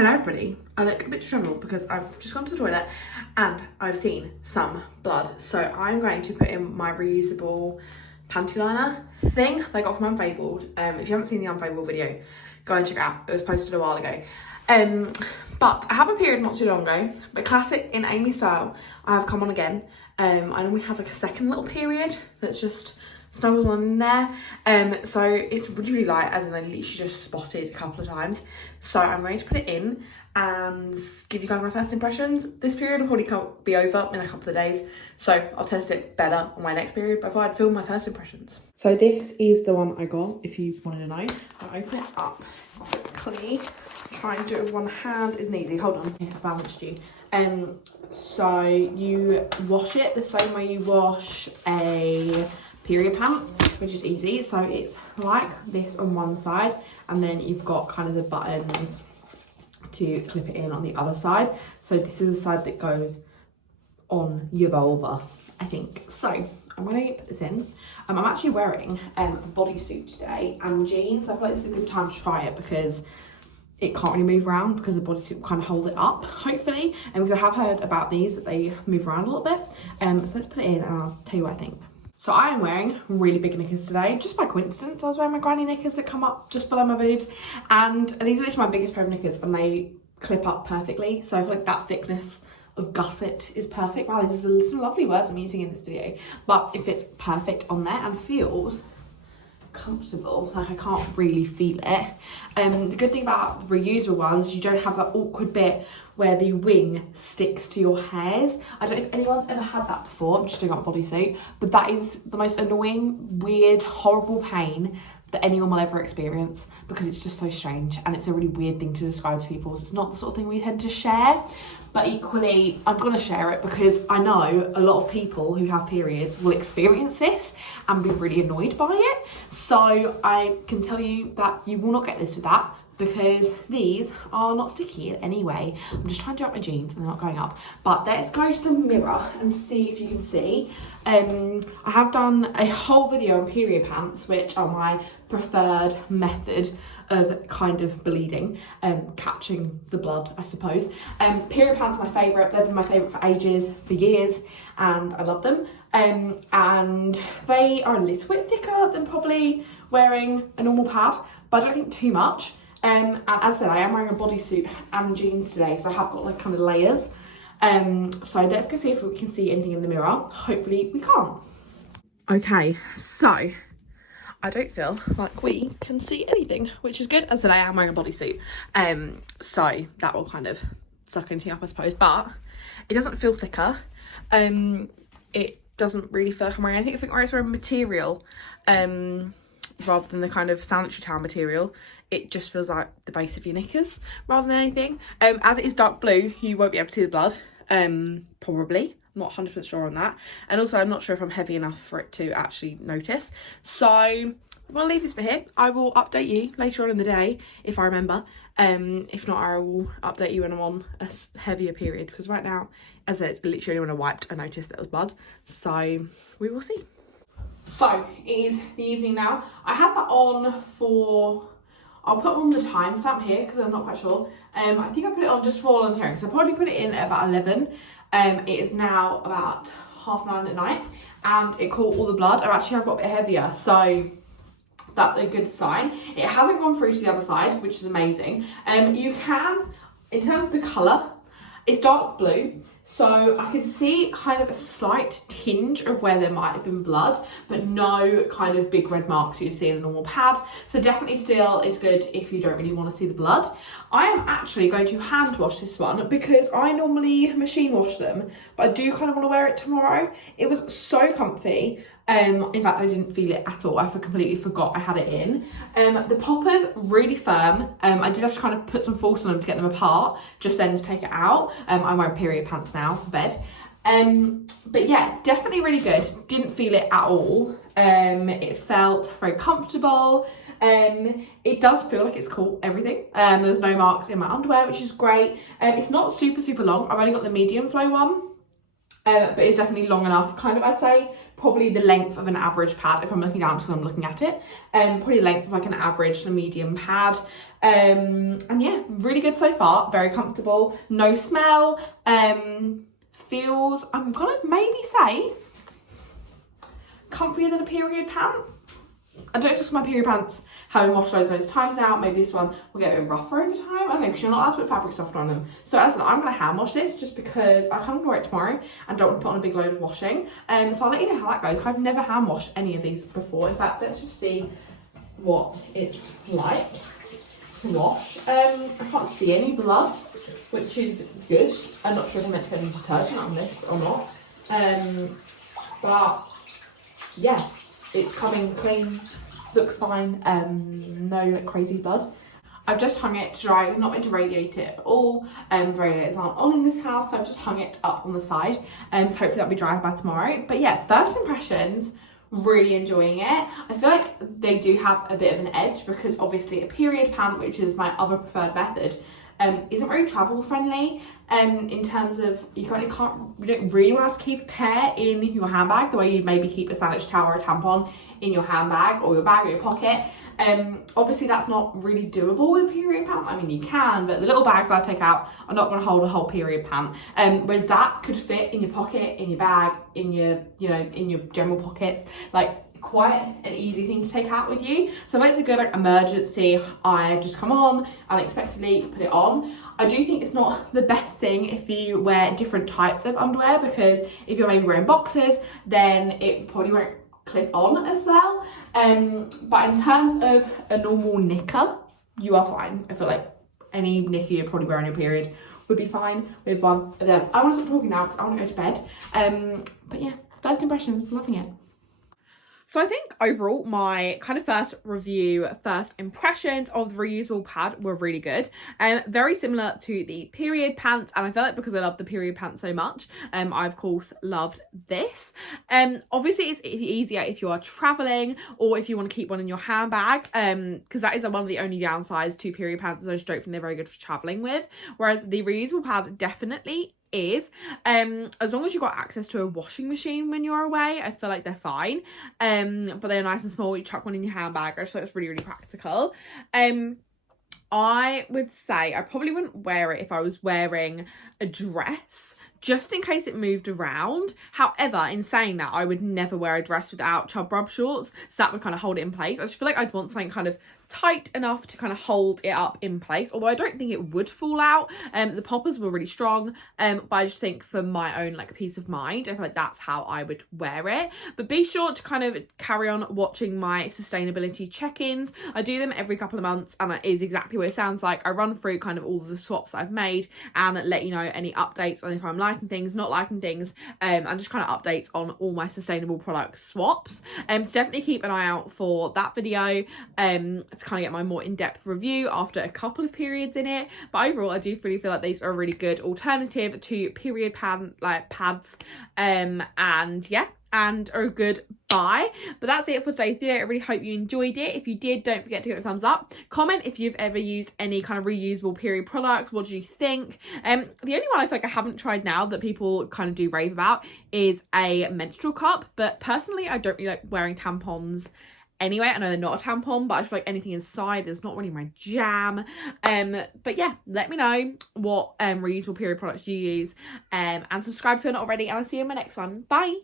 Hello everybody, I look a bit disheveled because I've just gone to the toilet and I've seen some blood. So I'm going to put in my reusable panty liner thing that I got from Unfabled. If you haven't seen the Unfabled video, go and check it out. It was posted a while ago. But I have a period not too long ago, but classic in Amy style, I have come on again. I normally have like a second little period that's just snuggles on in there. So it's really light, as in I literally just spotted a couple of times. So I'm going to put it in and give you guys my first impressions. This period will probably be over in a couple of days, so I'll test it better on my next period, but I thought I'd film my first impressions. So this is the one I got, if you wanted to know. I'll open it up quickly. Try and do it with one hand isn't easy. Hold on, I balanced you. So you wash it the same way you wash a period pant, which is easy. So it's like this on one side, and then you've got kind of the buttons to clip it in on the other side. So this is the side that goes on your vulva, I think. So I'm going to put this in. I'm actually wearing a bodysuit today and jeans. I feel like this is a good time to try it because it can't really move around because the bodysuit will kind of hold it up, hopefully. And because I have heard about these, that they move around a little bit. So let's put it in and I'll tell you what I think. So I am wearing really big knickers today, just by coincidence. I was wearing my granny knickers that come up just below my boobs. And these are literally my biggest pair of knickers and they clip up perfectly. So I feel like that thickness of gusset is perfect. Wow, these are some lovely words I'm using in this video. But if it's perfect on there and feels comfortable, like I can't really feel it. The good thing about reusable ones, you don't have that awkward bit where the wing sticks to your hairs. I don't know if anyone's ever had that before. I'm just doing up bodysuit, but that is the most annoying, weird, horrible pain that anyone will ever experience because it's just so strange and it's a really weird thing to describe to people. So it's not the sort of thing we tend to share, but equally I'm gonna share it because I know a lot of people who have periods will experience this and be really annoyed by it. So I can tell you that you will not get this with that because these are not sticky in any way. I'm just trying to do up my jeans and they're not going up. But let's go to the mirror and see if you can see. I have done a whole video on period pants, which are my preferred method of kind of bleeding, catching the blood, I suppose. Period pants are my favourite. They've been my favourite for ages, for years, and I love them. And they are a little bit thicker than probably wearing a normal pad, but I don't think too much. And as I said, I am wearing a bodysuit and jeans today, so I have got like kind of layers. So let's go see if we can see anything in the mirror. Hopefully we can't. Okay, so I don't feel like we can see anything, which is good. As I said, I am wearing a bodysuit, so that will kind of suck anything up, I suppose. But it doesn't feel thicker. It doesn't really feel like I'm wearing anything. I think I'm wearing material, rather than the kind of sanitary towel material. It just feels like the base of your knickers rather than anything. As it is dark blue, you won't be able to see the blood, probably. I'm not 100% sure on that. And also I'm not sure if I'm heavy enough for it to actually notice. So I'm gonna leave this bit here. I will update you later on in the day if I remember. If not, I will update you when I'm on a heavier period, because right now, as I said, literally when I wiped, I noticed that it was blood. So we will see. So it is the evening now. I had that on for, I'll put on the timestamp here because I'm not quite sure. I think I put it on just for volunteering, so I probably put it in at about 11. It is now about 9:30 at night and it caught all the blood. I actually have got a bit heavier, so that's a good sign. It hasn't gone through to the other side, which is amazing. You can, in terms of the colour, it's dark blue, so I can see kind of a slight tinge of where there might have been blood, but no kind of big red marks you see in a normal pad. So definitely still is good if you don't really want to see the blood. I am actually going to hand wash this one because I normally machine wash them, but I do kind of want to wear it tomorrow. It was so comfy. In fact, I didn't feel it at all. I completely forgot I had it in. The popper's really firm. I did have to kind of put some force on them to get them apart, just then to take it out. I'm wearing period pants now for bed. But yeah, definitely really good. Didn't feel it at all. It felt very comfortable. It does feel like it's caught everything. There's no marks in my underwear, which is great. It's not super long. I've only got the medium flow one. But it's definitely long enough, kind of, I'd say, probably the length of an average pad if I'm looking down because I'm looking at it. Probably the length of like an average to medium pad. And yeah, really good so far. Very comfortable. No smell. Feels, I'm gonna maybe say, comfier than a period pant. I don't know if it's my period pants having washed those times now. Maybe this one will get a bit rougher over time. I don't know, because you're not allowed to put fabric softener on them. So as I said, I'm going to hand wash this just because I can't wear it tomorrow and don't want to put on a big load of washing. So I'll let you know how that goes. I've never hand washed any of these before. In fact, let's just see what it's like to wash. I can't see any blood, which is good. I'm not sure if I meant to put any detergent on this or not. But yeah, it's coming clean, looks fine, no like crazy blood. I've just hung it to dry. I'm not meant to radiate it at all. The radiators aren't on in this house, so I've just hung it up on the side. So hopefully that'll be dry by tomorrow. But yeah, first impressions, really enjoying it. I feel like they do have a bit of an edge because obviously a period pant, which is my other preferred method, isn't very travel friendly. In terms of you don't really want to keep a pair in your handbag the way you'd maybe keep a sandwich towel or a tampon in your handbag or your bag or your pocket. Obviously that's not really doable with a period pant. I mean, you can, but the little bags I take out are not going to hold a whole period pant. Whereas that could fit in your pocket, in your bag, in your, in your general pockets, like quite an easy thing to take out with you. So if it's a good like emergency, I've just come on unexpectedly, put it on. I do think it's not the best thing if you wear different types of underwear, because if you're maybe wearing boxers, then it probably won't clip on as well. But in terms of a normal knicker, you are fine. I feel like any knicker you probably wear on your period would be fine with one of them. I want to stop talking now because I want to go to bed. But yeah, first impressions, loving it. So I think overall my kind of first impressions of the reusable pad were really good. Very similar to the period pants, and I feel like because I love the period pants so much, I of course loved this. Obviously it's easier if you are traveling or if you want to keep one in your handbag, because that is one of the only downsides to period pants. I just don't think they're very good for traveling with, whereas the reusable pad definitely is. As long as you've got access to a washing machine when you're away, I feel like they're fine. But they're nice and small. You chuck one in your handbag. I just thought it's really, really practical. I would say I probably wouldn't wear it if I was wearing a dress, just in case it moved around. However, in saying that, I would never wear a dress without chub rub shorts, so that would kind of hold it in place. I just feel like I'd want something kind of tight enough to kind of hold it up in place, although I don't think it would fall out. The poppers were really strong, but I just think for my own like peace of mind, I feel like that's how I would wear it. But be sure to kind of carry on watching my sustainability check-ins. I do them every couple of months, and that is exactly what it sounds like. I run through kind of all of the swaps I've made and let you know any updates on if I'm liking things, not liking things, and just kind of updates on all my sustainable product swaps. So definitely keep an eye out for that video to kind of get my more in-depth review after a couple of periods in it. But overall, I do really feel like these are a really good alternative to period pads, and yeah, and are a good buy. But that's it for today's video. I really hope you enjoyed it. If you did, don't forget to give it a thumbs up. Comment if you've ever used any kind of reusable period product. What do you think? The only one I feel like I haven't tried now that people kind of do rave about is a menstrual cup, but personally I don't really like wearing tampons anyway. I know they're not a tampon, but I just feel like anything inside is not really my jam. But yeah, let me know what reusable period products you use, and subscribe if you're not already, and I'll see you in my next one. Bye.